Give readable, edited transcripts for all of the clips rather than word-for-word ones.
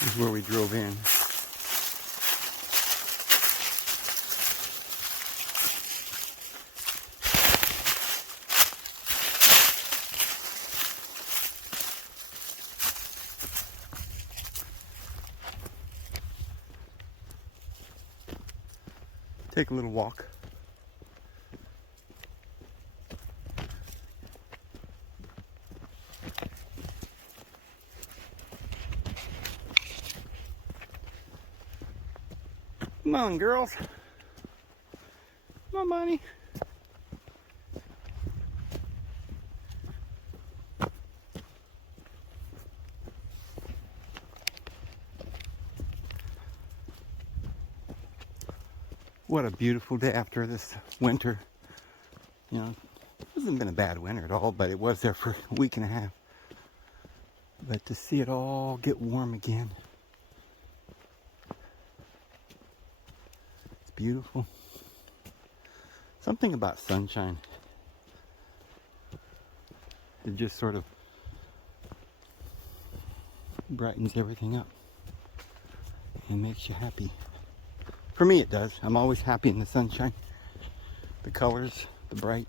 This is where we drove in. Take a little walk. Come on, girls. Come on, Bonnie. What a beautiful day after this winter. You know, it hasn't been a bad winter at all, but it was there for a week and a half. But to see it all get warm again, it's beautiful. Something about sunshine. It just sort of brightens everything up and makes you happy. For me it does. I'm always happy in the sunshine. The colors, the bright.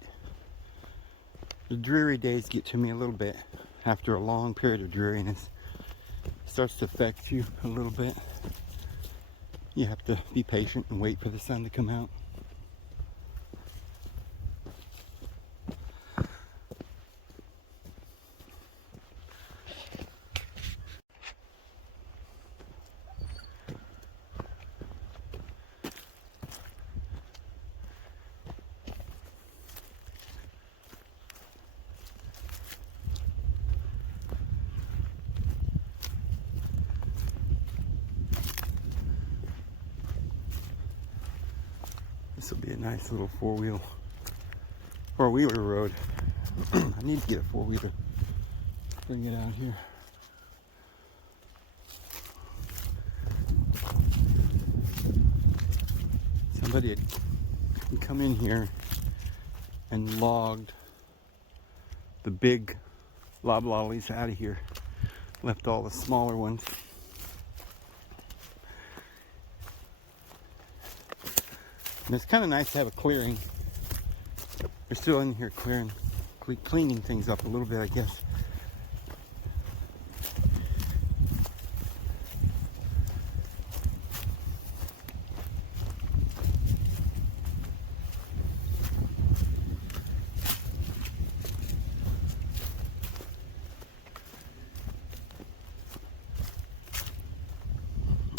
The dreary days get to me a little bit after a long period of dreariness. It starts to affect you a little bit. You have to be patient and wait for the sun to come out. This will be a nice little four-wheeler road. I need to get a four-wheeler. Bring it out here. Somebody had come in here and logged the big loblollies out of here. Left all the smaller ones. And it's kind of nice to have a clearing. They're still in here cleaning things up a little bit, I guess.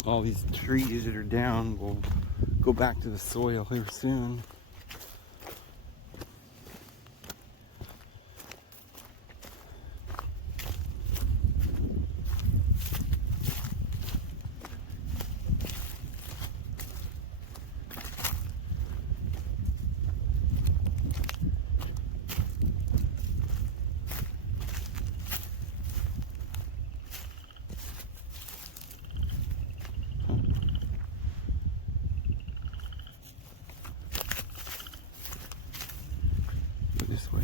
All these trees that are down will go back to the soil here soon. This way.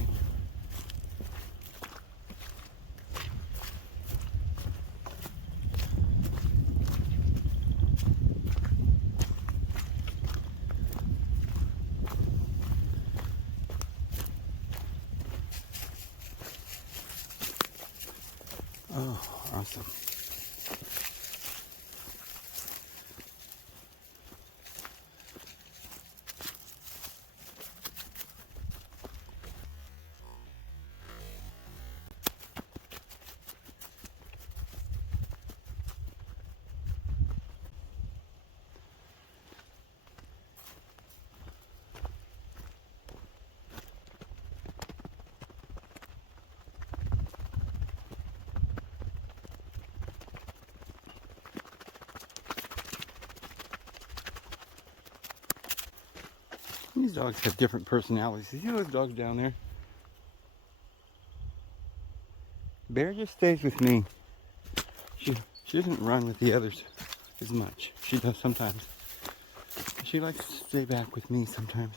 Oh, awesome. These dogs have different personalities. You see those dogs down there? Bear just stays with me. She doesn't run with the others as much. She does sometimes. She likes to stay back with me sometimes.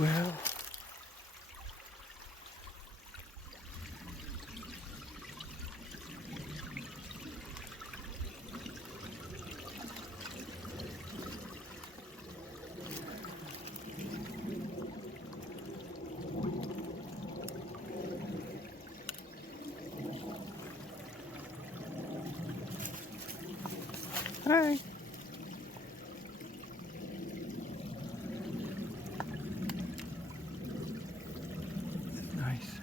Well, hi. Nice.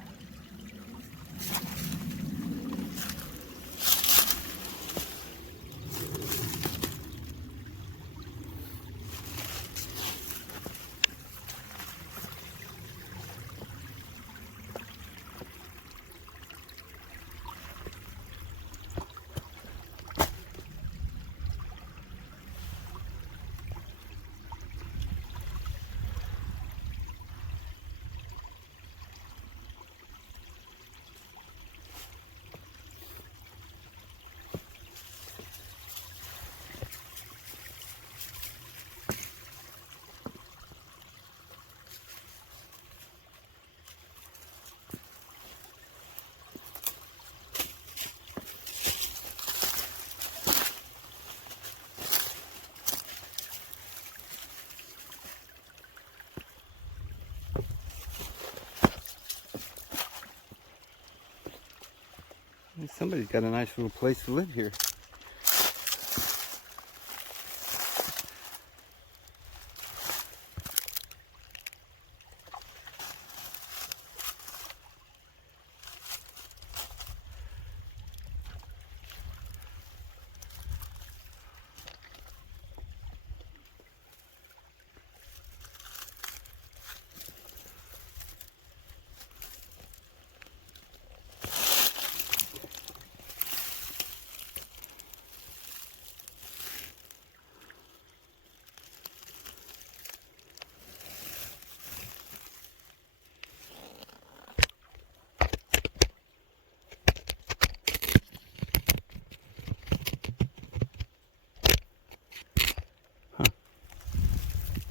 Somebody's got a nice little place to live here.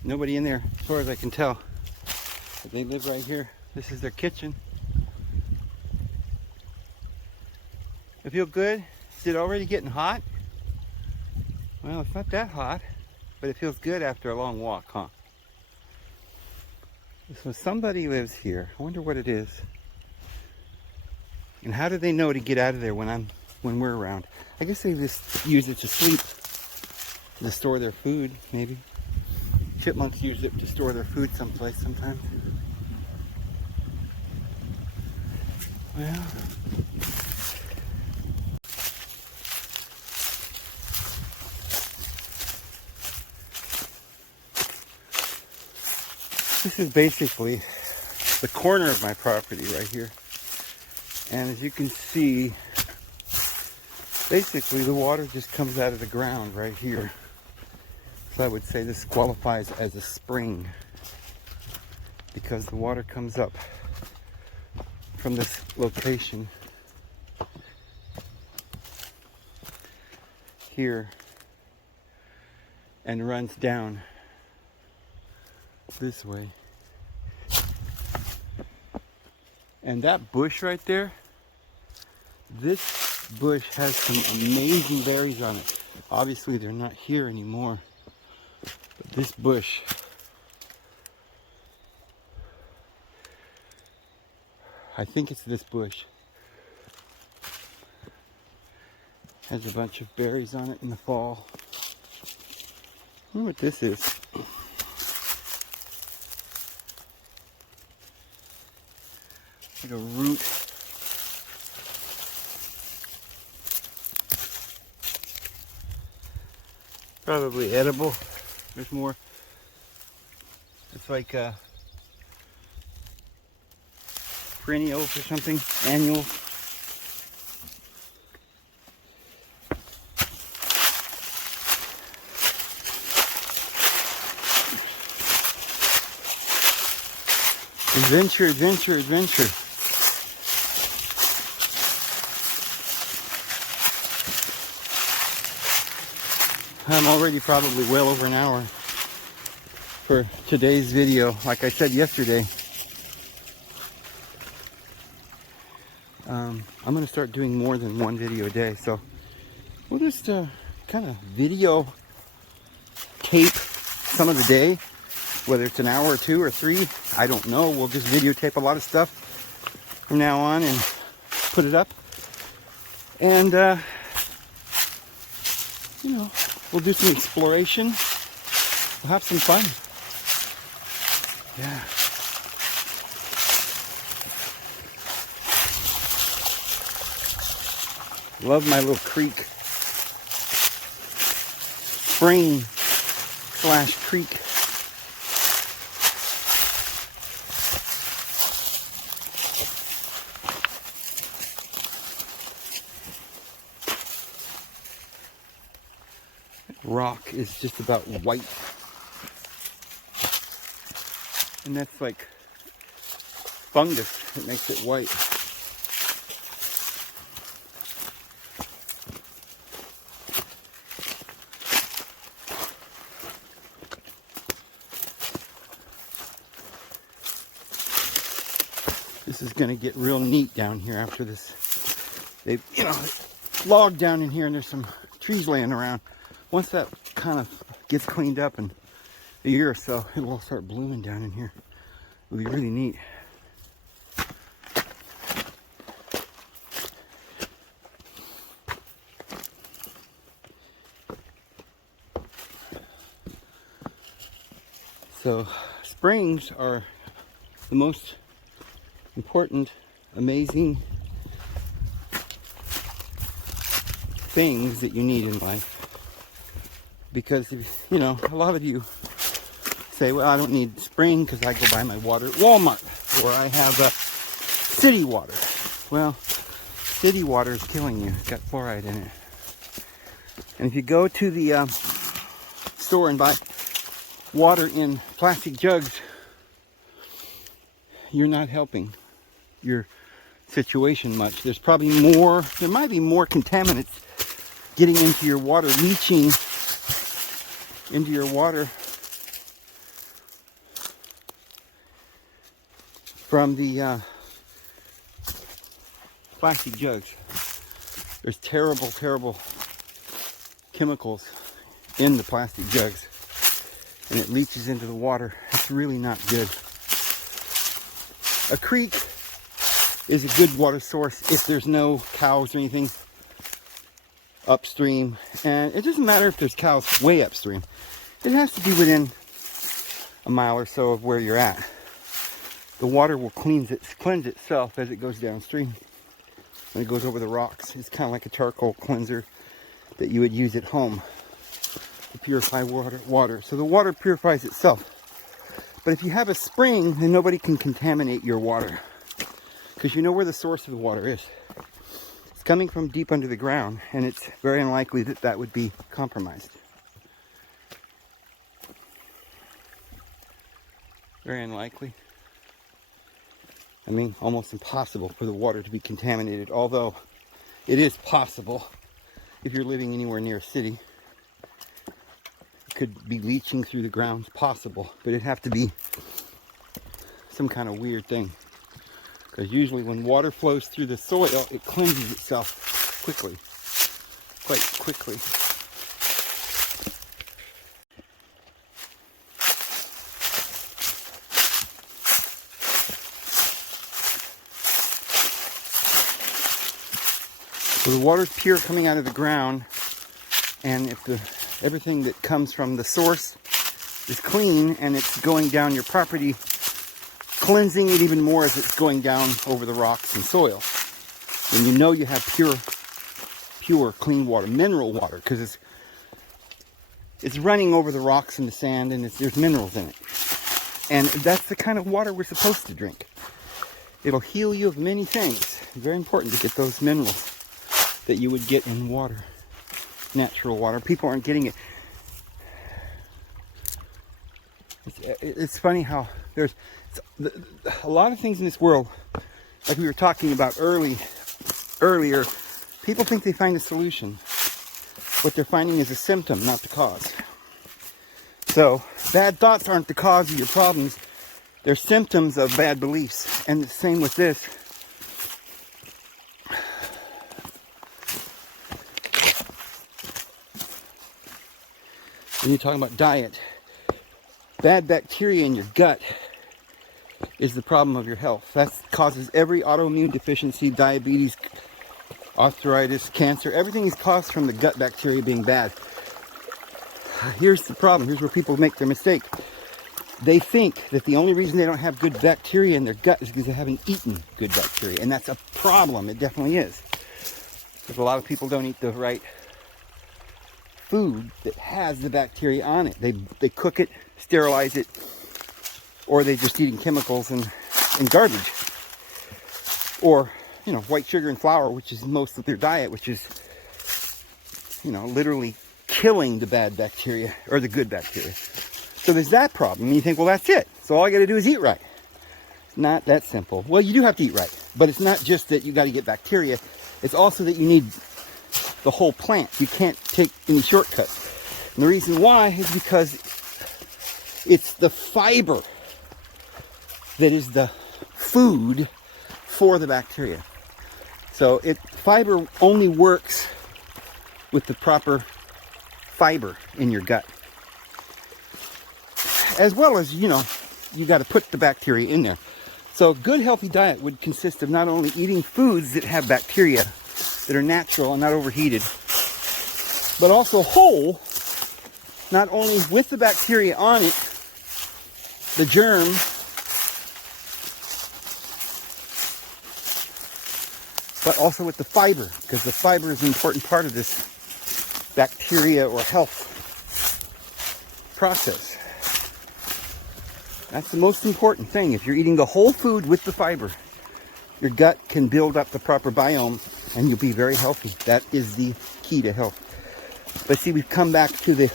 Nobody in there, as far as I can tell. But they live right here. This is their kitchen. It feel good? Is it already getting hot? Well, it's not that hot, but it feels good after a long walk, huh? So somebody lives here. I wonder what it is. And how do they know to get out of there when we're around? I guess they just use it to sleep, to store their food, maybe. Chipmunks use it to store their food someplace sometimes. Well, this is basically the corner of my property right here. And as you can see, basically the water just comes out of the ground right here. So I would say this qualifies as a spring because the water comes up from this location here and runs down this way. And that bush right there, this bush has some amazing berries on it. Obviously they're not here anymore. But this bush I think it's this bush. Has a bunch of berries on it in the fall. I wonder what this is. Like a root. Probably edible. There's more. It's like perennials or something, annual. Adventure, adventure, adventure. I'm already probably well over an hour. for today's video. Like I said yesterday, I'm going to start doing more than one video a day. So we'll just kind of video tape some of the day, whether it's an hour or 2 or 3. I don't know. We'll just videotape a lot of stuff from now on and put it up. And, you know, we'll do some exploration. We'll have some fun. Yeah. Love my little creek. Spring / creek. Rock is just about white. And that's like fungus that makes it white. This is going to get real neat down here after this. They've, you know, logged down in here and there's some trees laying around. Once that kind of gets cleaned up in a year or so, it will all start blooming down in here. It'll be really neat. So springs are the most important, amazing things that you need in life. Because, you know, a lot of you say, well, I don't need spring because I go buy my water at Walmart, or I have city water. Well, city water is killing you. It's got fluoride in it. And if you go to the store and buy water in plastic jugs, you're not helping your situation much. There's probably more, there might be more contaminants getting into your water, leaching into your water from the plastic jugs. There's terrible, terrible chemicals in the plastic jugs, and it leaches into the water. It's really not good. A creek is a good water source if there's no cows or anything upstream, and it doesn't matter if there's cows way upstream. It has to be within a mile or so of where you're at. The water will cleanse itself as it goes downstream. When it goes over the rocks, it's kind of like a charcoal cleanser that you would use at home to purify water. So the water purifies itself. But if you have a spring, then nobody can contaminate your water, because you know where the source of the water is. It's coming from deep under the ground, and it's very unlikely that that would be compromised. Very unlikely. I mean, almost impossible for the water to be contaminated, although it is possible if you're living anywhere near a city. It could be leaching through the ground. It's possible, but it'd have to be some kind of weird thing. Because usually when water flows through the soil, it cleanses itself quickly. Quite quickly. So the water's pure coming out of the ground, and if everything that comes from the source is clean and it's going down your property, cleansing it even more as it's going down over the rocks and soil, then you know you have pure clean water, mineral water, because it's running over the rocks and the sand, and there's minerals in it. And that's the kind of water we're supposed to drink. It'll heal you of many things. It's very important to get those minerals that you would get in water, natural water. People aren't getting it. It's funny how there's a lot of things in this world, like we were talking about earlier, people think they find a solution. What they're finding is a symptom, not the cause. So bad thoughts aren't the cause of your problems. They're symptoms of bad beliefs. And the same with this. When you're talking about diet, bad bacteria in your gut is the problem of your health. That causes every autoimmune deficiency, diabetes, arthritis, cancer. Everything is caused from the gut bacteria being bad. Here's the problem. Here's where people make their mistake. They think that the only reason they don't have good bacteria in their gut is because they haven't eaten good bacteria. And that's a problem. It definitely is. Because a lot of people don't eat the right food that has the bacteria on it. They cook it, sterilize it, or they're just eating chemicals and garbage. Or, you know, white sugar and flour, which is most of their diet, which is, you know, literally killing the bad bacteria or the good bacteria. So there's that problem. And you think, well, that's it. So all I got to do is eat right. It's not that simple. Well, you do have to eat right. But it's not just that you got to get bacteria. It's also that you need the whole plant. You can't take any shortcuts. And the reason why is because it's the fiber that is the food for the bacteria. So fiber only works with the proper fiber in your gut. As well as, you know, you got to put the bacteria in there. So a good healthy diet would consist of not only eating foods that have bacteria, that are natural and not overheated, but also whole, not only with the bacteria on it, the germ, but also with the fiber, because the fiber is an important part of this bacteria or health process. That's the most important thing. If you're eating the whole food with the fiber, your gut can build up the proper biome and you'll be very healthy. That is the key to health. But see, we've come back to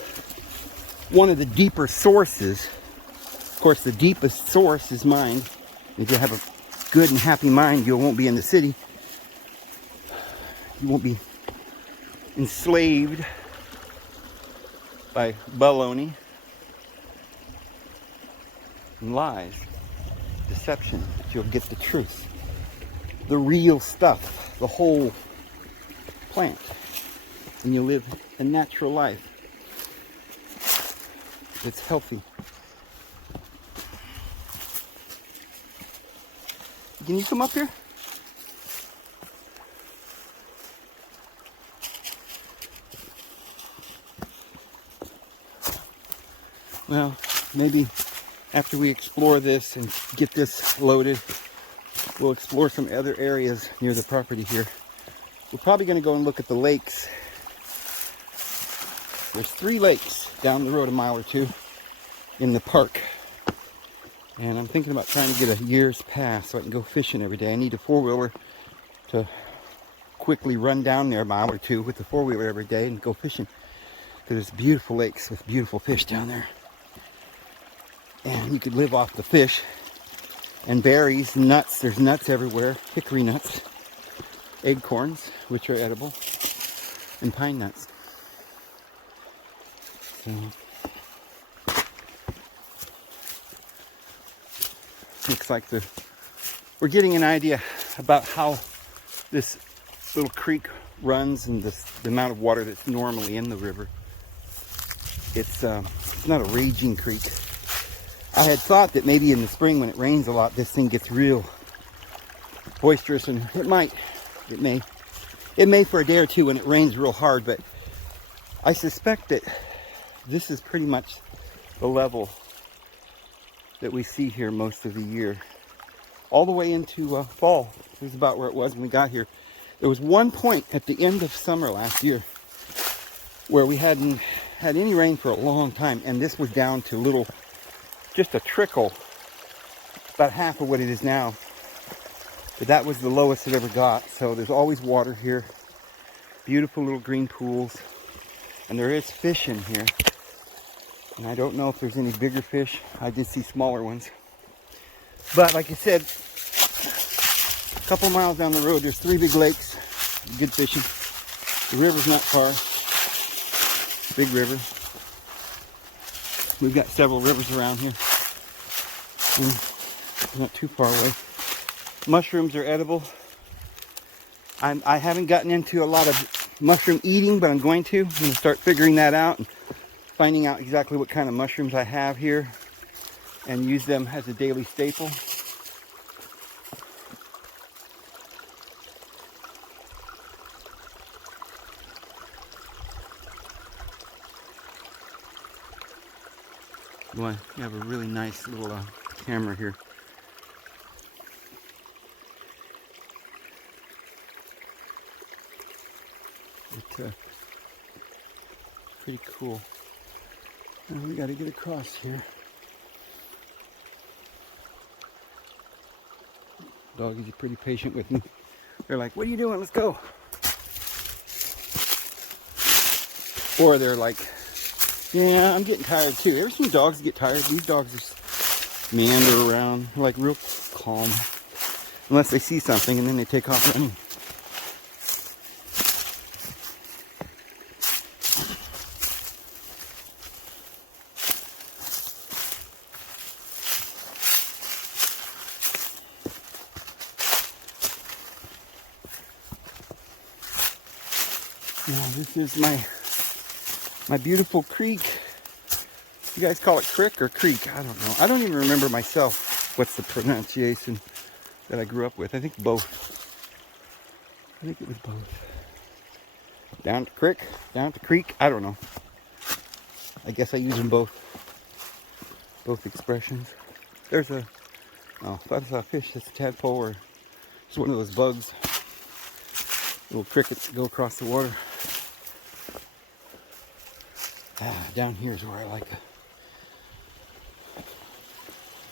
one of the deeper sources. Of course, the deepest source is mind. If you have a good and happy mind, you won't be in the city. You won't be enslaved by baloney and lies, deception. But you'll get the truth, the real stuff, the whole plant, and you'll live a natural life that's healthy. Can you come up here? Well, maybe after we explore this and get this loaded, we'll explore some other areas near the property here. We're probably going to go and look at the lakes. There's 3 lakes down the road a mile or 2 in the park. And I'm thinking about trying to get a year's pass so I can go fishing every day. I need a 4-wheeler to quickly run down there a mile or 2 with the 4-wheeler every day and go fishing. Because there's beautiful lakes with beautiful fish down there. And you could live off the fish and berries, nuts. There's nuts everywhere. Hickory nuts, acorns, which are edible, and pine nuts. So, looks like we're getting an idea about how this little creek runs and the amount of water that's normally in the river. It's not a raging creek. I had thought that maybe in the spring when it rains a lot, this thing gets real boisterous, and it may for a day or two when it rains real hard, but I suspect that this is pretty much the level that we see here most of the year. All the way into fall. This is about where it was when we got here. There was one point at the end of summer last year where we hadn't had any rain for a long time, and this was down to just a trickle, about half of what it is now. But that was the lowest it ever got. So there's always water here. Beautiful little green pools. And there is fish in here. And I don't know if there's any bigger fish. I did see smaller ones. But like I said, a couple miles down the road, there's 3 big lakes. Good fishing. The river's not far. Big river. We've got several rivers around here. And not too far away. Mushrooms are edible. I haven't gotten into a lot of mushroom eating, but I'm going to. I'm going to start figuring that out and finding out exactly what kind of mushrooms I have here and use them as a daily staple. Boy, you have a really nice little camera here. It's pretty cool. Now we got to get across here. Doggies are pretty patient with me. They're like, "What are you doing? Let's go." Or they're like, "Yeah, I'm getting tired too." Ever seen dogs get tired? These dogs just meander around, like real calm. Unless they see something and then they take off running. Now this is my beautiful creek. You guys call it crick or creek? I don't know. I don't even remember myself what's the pronunciation that I grew up with. I think both. I think it was both. Down to crick, down to creek. I don't know. I guess I use them both. Both expressions. There's a, oh, I thought I saw a fish. That's a tadpole or it's one of those bugs. Little crickets that go across the water. Down here is where I like it.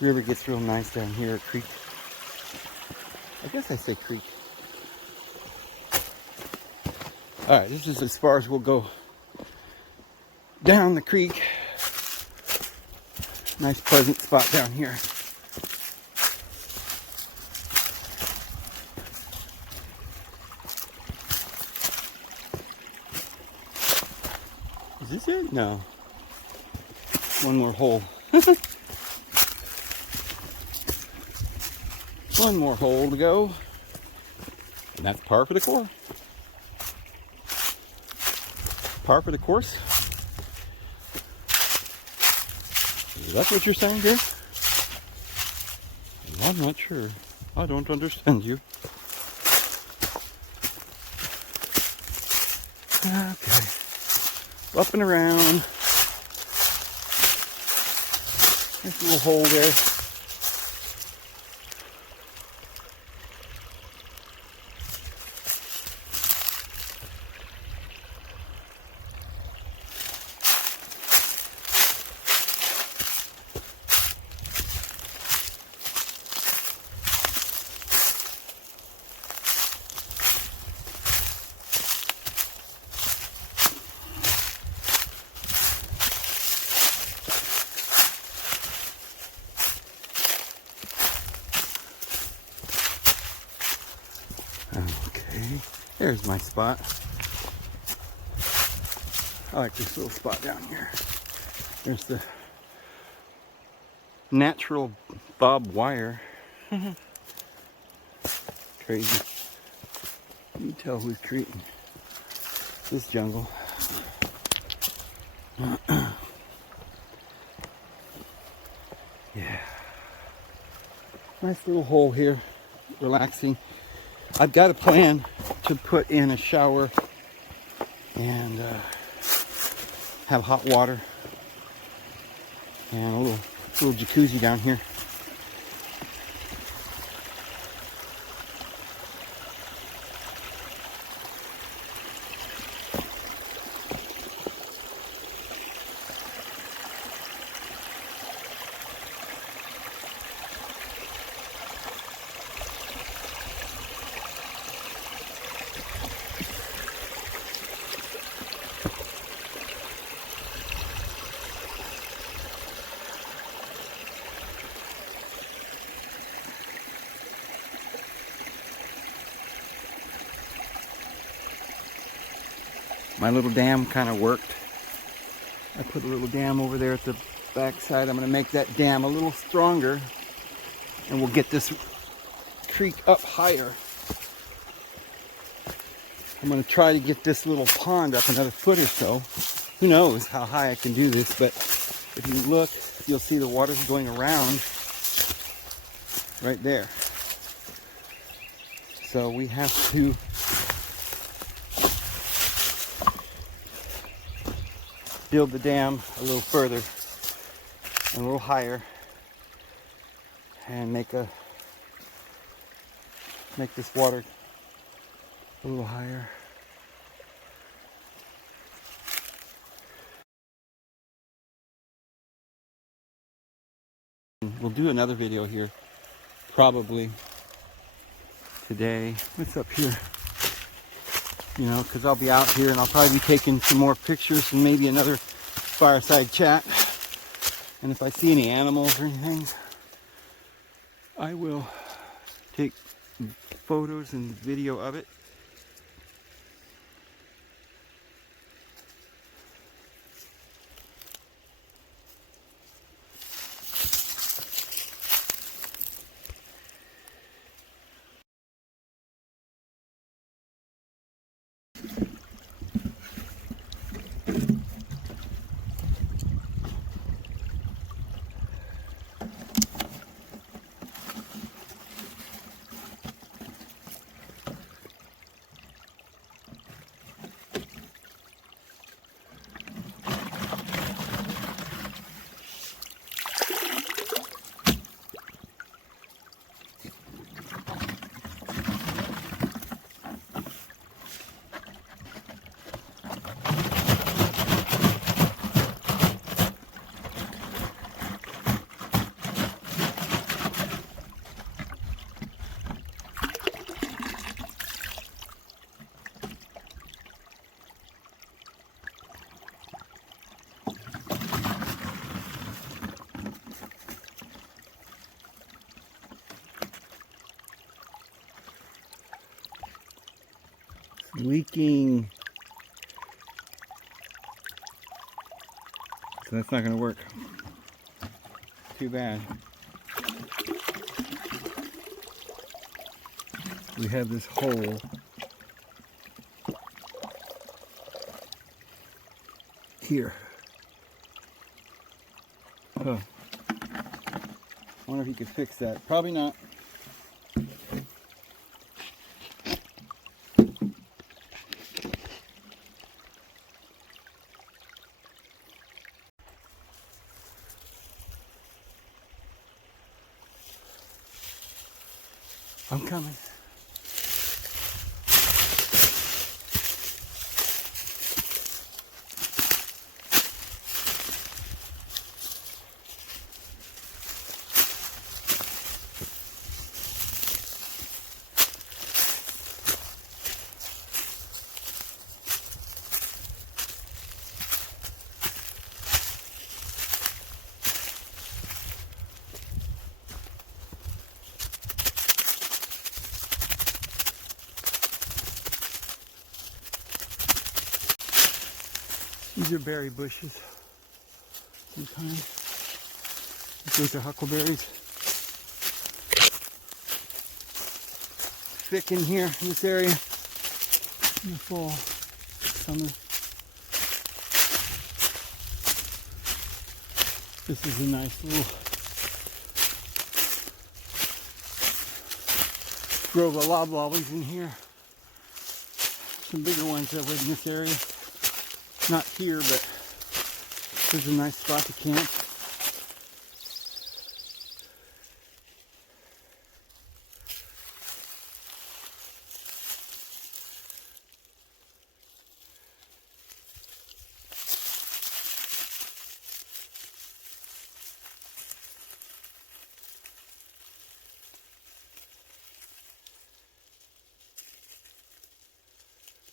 River gets real nice down here, creek. I guess I say creek. Alright, this is as far as we'll go down the creek. Nice pleasant spot down here. Is this it? No. One more hole. One more hole to go. And that's par for the course. Par for the course? Is that what you're saying here? I'm not sure. I don't understand you. Okay. Up and around. There's a little hole there. Okay, there's my spot. I like this little spot down here. There's the natural barbed wire. Crazy. You can tell who's treating this jungle. Yeah. Nice little hole here. Relaxing. I've got a plan to put in a shower and have hot water and a little jacuzzi down here. My little dam kind of worked. I put a little dam over there at the backside, I'm going to make that dam a little stronger, and we'll get this creek up higher. I'm going to try to get this little pond up another foot or so. Who knows how high I can do this, but if you look, you'll see the water's going around right there. So we have to build the dam a little further and a little higher, and make this water a little higher. We'll do another video here probably today. What's up here? You know, because I'll be out here and I'll probably be taking some more pictures and maybe another fireside chat. And if I see any animals or anything, I will take photos and video of it. Leaking. So that's not going to work. Too bad. We have this hole here. Oh. I wonder if you could fix that. Probably not. I'm coming. These are berry bushes. Sometimes. Those are huckleberries. Thick in here, in this area. In the fall, summer. This is a nice little grove of loblollies in here. Some bigger ones that live in this area. Not here, but there's a nice spot to camp.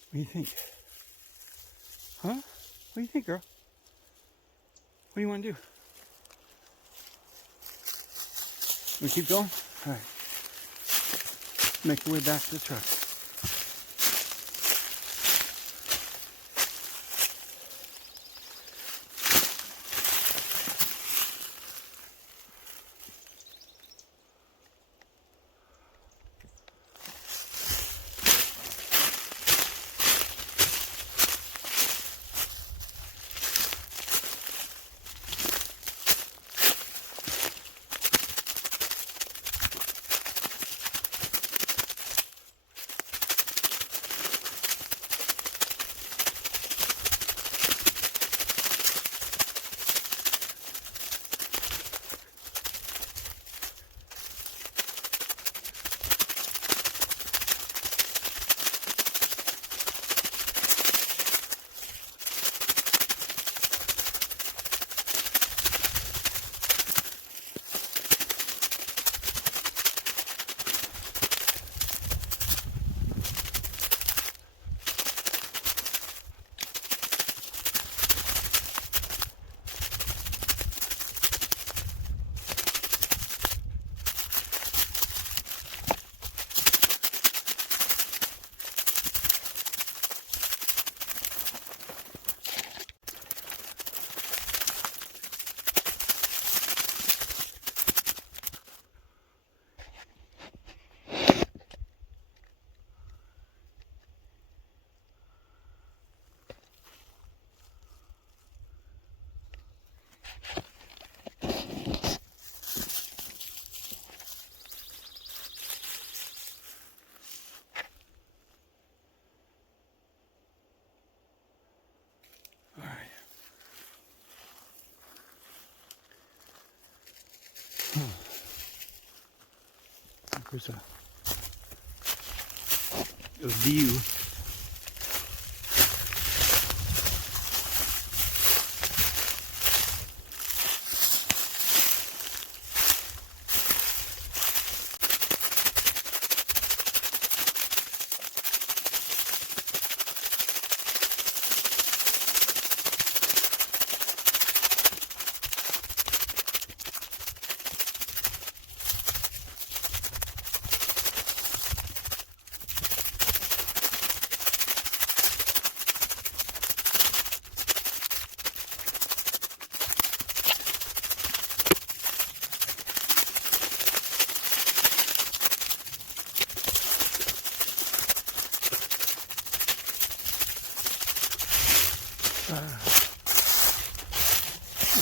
What do you think? Huh? What do you think, girl? What do you want to do? We keep going? All right. Make the way back to the truck. There's a view.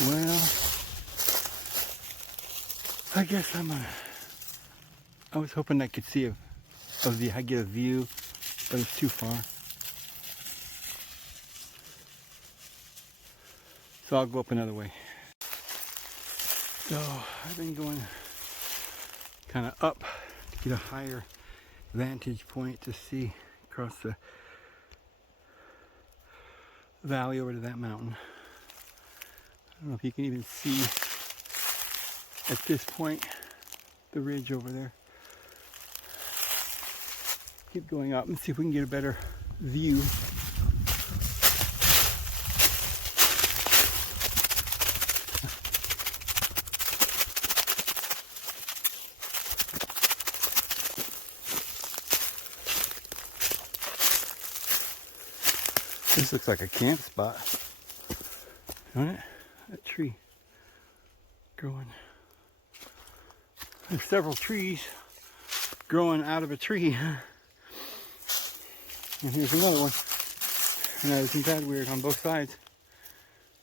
Well, I guess I was hoping I could see I get a view, but it's too far. So I'll go up another way. So I've been going kind of up to get a higher vantage point to see across the valley over to that mountain. I don't know if you can even see at this point the ridge over there. Keep going up and see if we can get a better view. This looks like a camp spot, don't it? That tree growing. There's several trees growing out of a tree. And here's another one. And isn't that weird on both sides?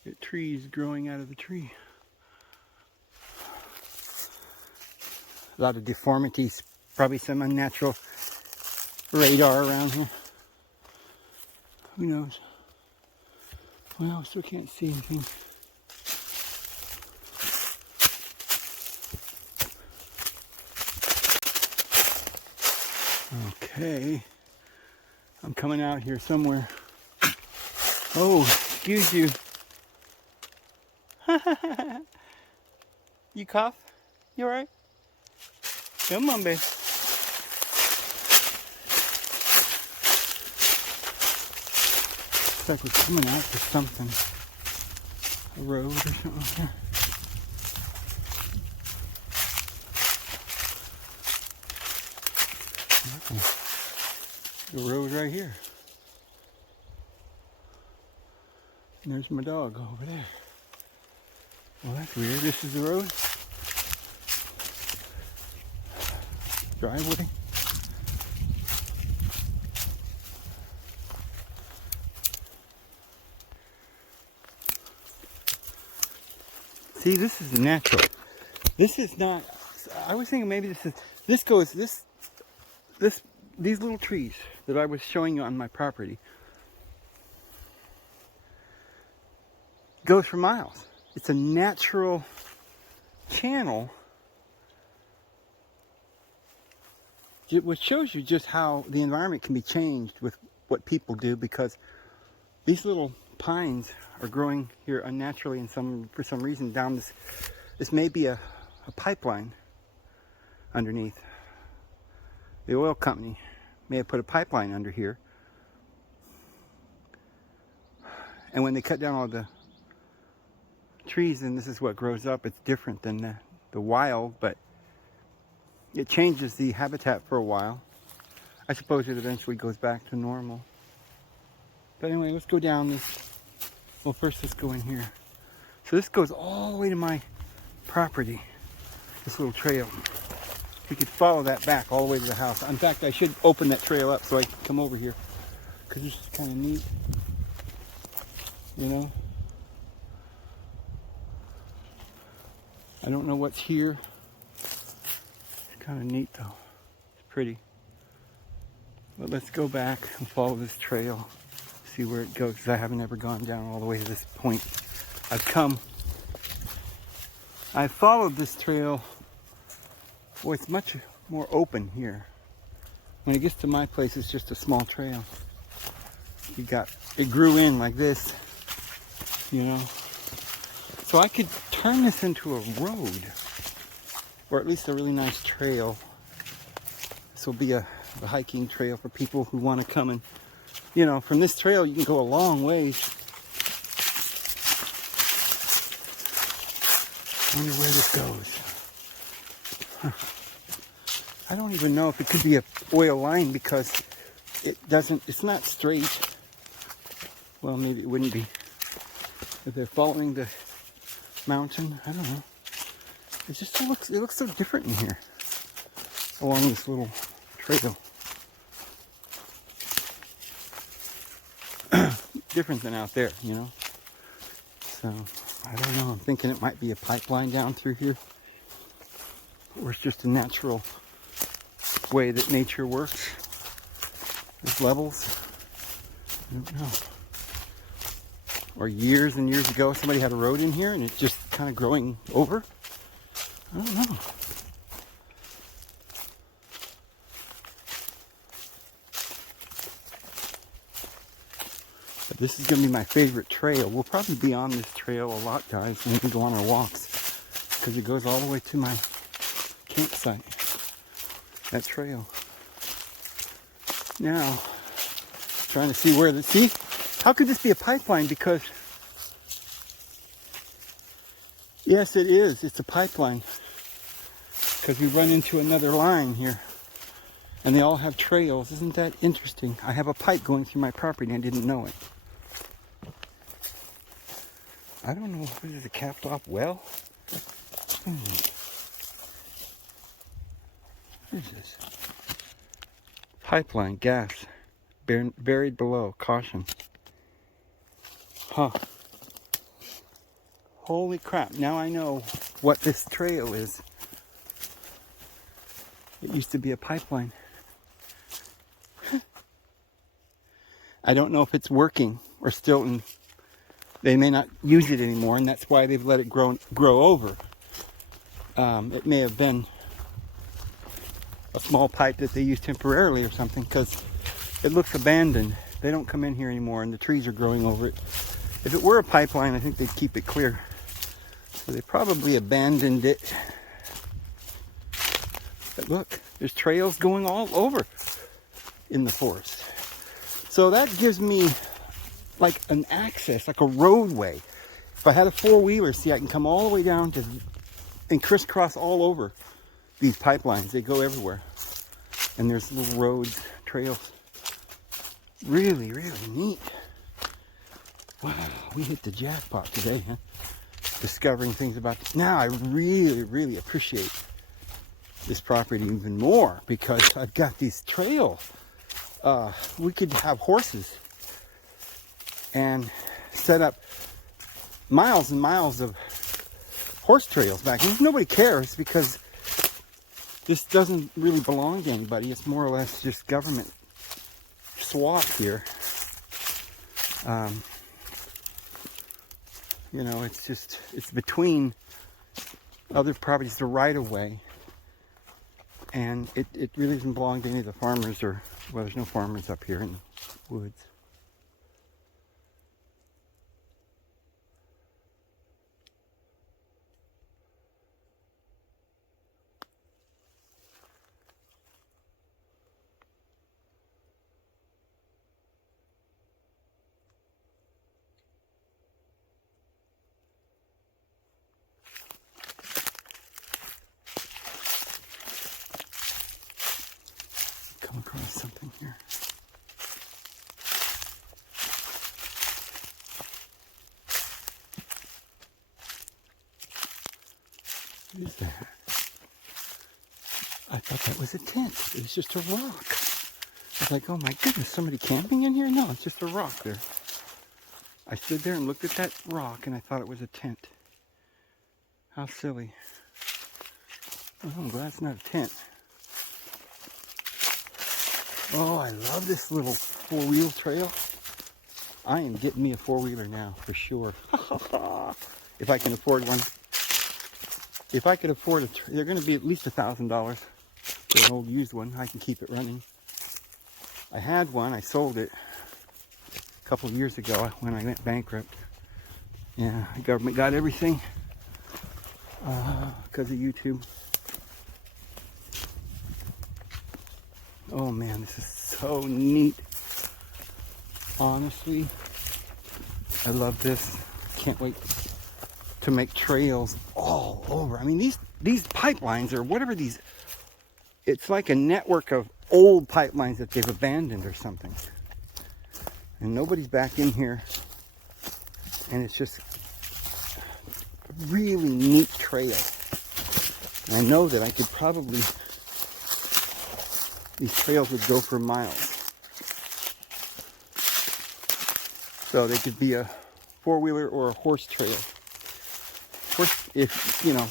Get trees growing out of the tree. A lot of deformities, probably some unnatural radar around here. Who knows? Well, I still can't see anything. Okay. I'm coming out here somewhere. Oh, excuse you. You cough? You alright? Come on, babe. Looks like we're coming out to something. A road or something here. The road right here. And there's my dog over there. Well, that's weird. This is the road. Driveway. See, this is natural. This is not. I was thinking maybe these little trees that I was showing you on my property goes for miles. It's a natural channel, which shows you just how the environment can be changed with what people do, because these little pines are growing here unnaturally and for some reason down this may be a pipeline underneath. The oil company may have put a pipeline under here, and when they cut down all the trees and this is what grows up, it's different than the wild, but it changes the habitat for a while. I suppose it eventually goes back to normal. But anyway, let's go down this. Well, first let's go in here. So this goes all the way to my property, this little trail. We could follow that back all the way to the house. In fact, I should open that trail up so I can come over here, because this is kind of neat, you know. I don't know what's here. It's kind of neat though. It's pretty. But let's go back and follow this trail, see where it goes, because I haven't ever gone down all the way to this point. I've followed this trail. Boy, it's much more open here. When it gets to my place, it's just a small trail. It grew in like this, you know. So I could turn this into a road, or at least a really nice trail. This will be a hiking trail for people who want to come and, you know, from this trail you can go a long ways. I wonder where this goes. I don't even know if it could be a oil line because it's not straight. Well, maybe it wouldn't be. If they're following the mountain, I don't know. It looks so different in here along this little trail. Different than out there, you know. So, I don't know. I'm thinking it might be a pipeline down through here. Or it's just a natural way that nature works. There's levels. I don't know. Or years and years ago, somebody had a road in here and it's just kind of growing over. I don't know. But this is going to be my favorite trail. We'll probably be on this trail a lot, guys, when we go on our walks. Because it goes all the way to my campsite. That trail. Now, trying to see where see, how could this be a pipeline? Because, yes, it is. It's a pipeline. Because we run into another line here. And they all have trails. Isn't that interesting? I have a pipe going through my property and I didn't know it. I don't know if this is a capped off well. What is this? Pipeline, gas, buried below, caution. Huh. Holy crap, now I know what this trail is. It used to be a pipeline. I don't know if it's working or still in, they may not use it anymore and that's why they've let it grow over. It may have been a small pipe that they used temporarily or something because it looks abandoned. They don't come in here anymore and the trees are growing over it. If it were a pipeline, I think they'd keep it clear. So they probably abandoned it. But look, there's trails going all over in the forest. So that gives me like an access, like a roadway. If I had a four-wheeler, see, I can come all the way down to and crisscross all over these pipelines. They go everywhere. And there's little roads, trails. Really, really neat. Wow, we hit the jackpot today, huh? Discovering things about this. Now I really, really appreciate this property even more because I've got these trails. We could have horses and set up miles and miles of horse trails back. And nobody cares because this doesn't really belong to anybody. It's more or less just government swath here. You know, it's between other properties, the right of way. And it really doesn't belong to any of the farmers or, well, there's no farmers up here in the woods. Come across something here. What is that? I thought that was a tent. It was just a rock. I was like, oh my goodness, somebody camping in here? No, it's just a rock there. I stood there and looked at that rock and I thought it was a tent. How silly. Oh, I'm glad it's not a tent. Oh, I love this little four-wheel trail. I am getting me a four-wheeler now, for sure. If I can afford one. If I could afford they're going to be at least $1,000. An old used one. I can keep it running. I had one. I sold it a couple of years ago when I went bankrupt. Yeah, the government got everything because of YouTube. Oh man, this is so neat. Honestly, I love this. Can't wait to make trails all over. I mean, these pipelines or whatever these, it's like a network of old pipelines that they've abandoned or something. And nobody's back in here. And it's just a really neat trail. And I know that I could probably, these trails would go for miles. So they could be a four-wheeler or a horse trail. Of course, if, you know,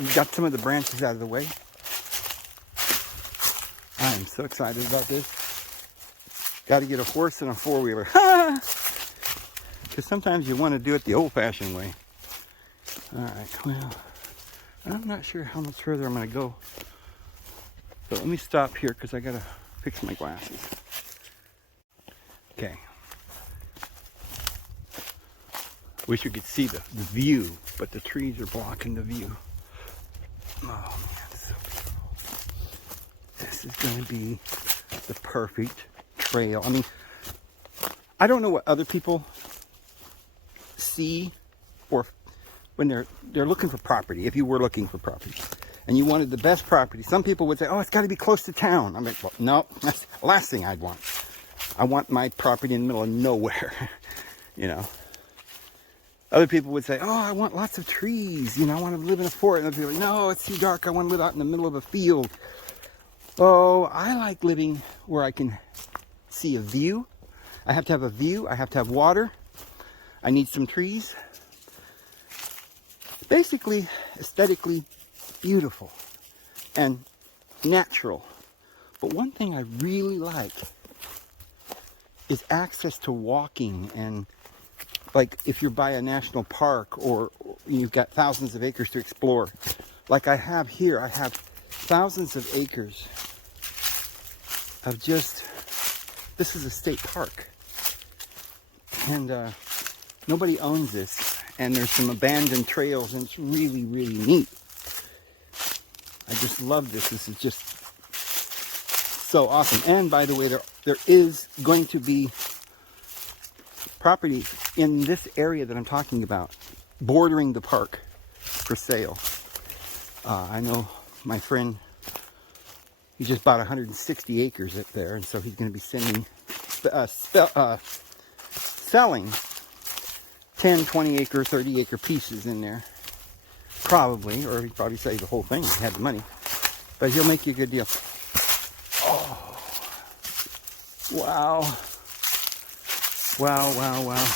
we got some of the branches out of the way. I am so excited about this. Got to get a horse and a four-wheeler. Because sometimes you want to do it the old-fashioned way. Alright, well, I'm not sure how much further I'm going to go. So let me stop here because I got to fix my glasses. Okay. Wish you could see the view, but the trees are blocking the view. Oh man, so beautiful. This is going to be the perfect trail. I mean, I don't know what other people see or when they're looking for property. If you were looking for property and you wanted the best property, some people would say, oh, it's got to be close to town. I'm like, well, no, that's the last thing I'd want. I want my property in the middle of nowhere, you know. Other people would say, oh, I want lots of trees. You know, I want to live in a forest. And other people are like, no, it's too dark. I want to live out in the middle of a field. Oh, I like living where I can see a view. I have to have a view. I have to have water. I need some trees. Basically, aesthetically beautiful and natural. But one thing I really like is access to walking, and like if you're by a national park or you've got thousands of acres to explore. Like I have here, I have thousands of acres of just, this is a state park. And nobody owns this. And there's some abandoned trails and it's really, really neat. I just love this. This is just so awesome. And by the way, there is going to be property in this area that I'm talking about, bordering the park, for sale. I know my friend, he just bought 160 acres up there, and so he's going to be selling 10, 20 acre, 30 acre pieces in there. Probably, or he'd probably sell you the whole thing if he had the money. But he'll make you a good deal. Oh, wow. Wow, wow, wow.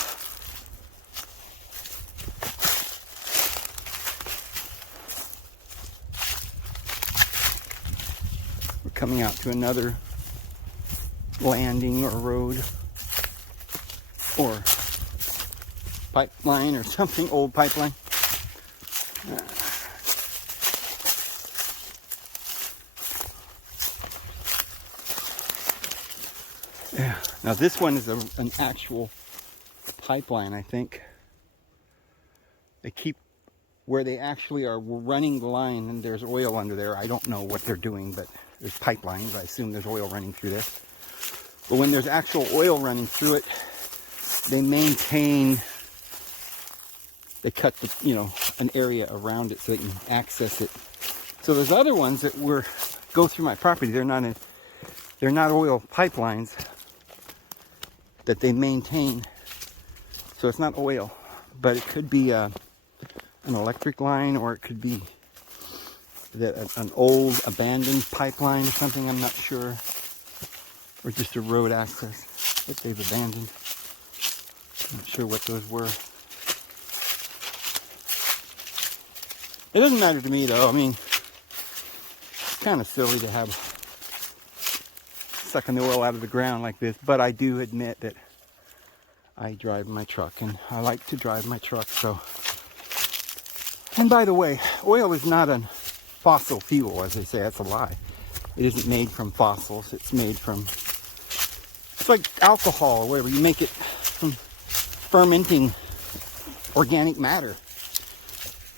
We're coming out to another landing or road or pipeline or something, old pipeline. Yeah. Now this one is an actual pipeline, I think. They keep where they actually are running the line, and there's oil under there. I don't know what they're doing, but there's pipelines. I assume there's oil running through this. But when there's actual oil running through it, they maintain, they cut the, you know, an area around it so they can access it. So there's other ones that go through my property. They're not oil pipelines that they maintain. So it's not oil, but it could be an electric line, or it could be an old abandoned pipeline or something, I'm not sure. Or just a road access that they've abandoned. I'm not sure what those were. It doesn't matter to me though. I mean, it's kind of silly to have sucking the oil out of the ground like this, but I do admit that I drive my truck and I like to drive my truck, so. And by the way, oil is not a fossil fuel, as they say. That's a lie. It isn't made from fossils. It's made from, it's like alcohol or whatever. You make it from fermenting organic matter.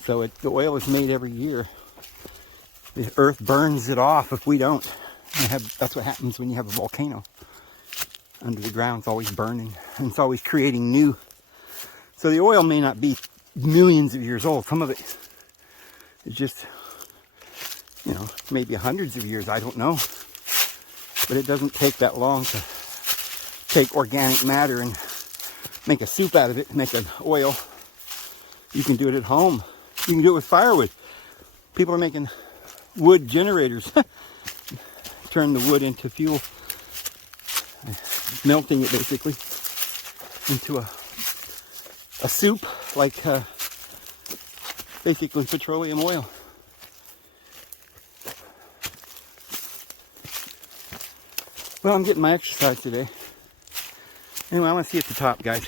So the oil is made every year. The earth burns it off if we don't. That's what happens when you have a volcano. Under the ground, it's always burning, and it's always creating new. So the oil may not be millions of years old. Some of it is just, maybe hundreds of years, I don't know. But it doesn't take that long to take organic matter and make a soup out of it, make an oil. You can do it at home. You can do it with firewood. People are making wood generators. Turn the wood into fuel. Melting it basically into a soup, like basically petroleum oil. Well, I'm getting my exercise today. Anyway, I want to see you at the top, guys.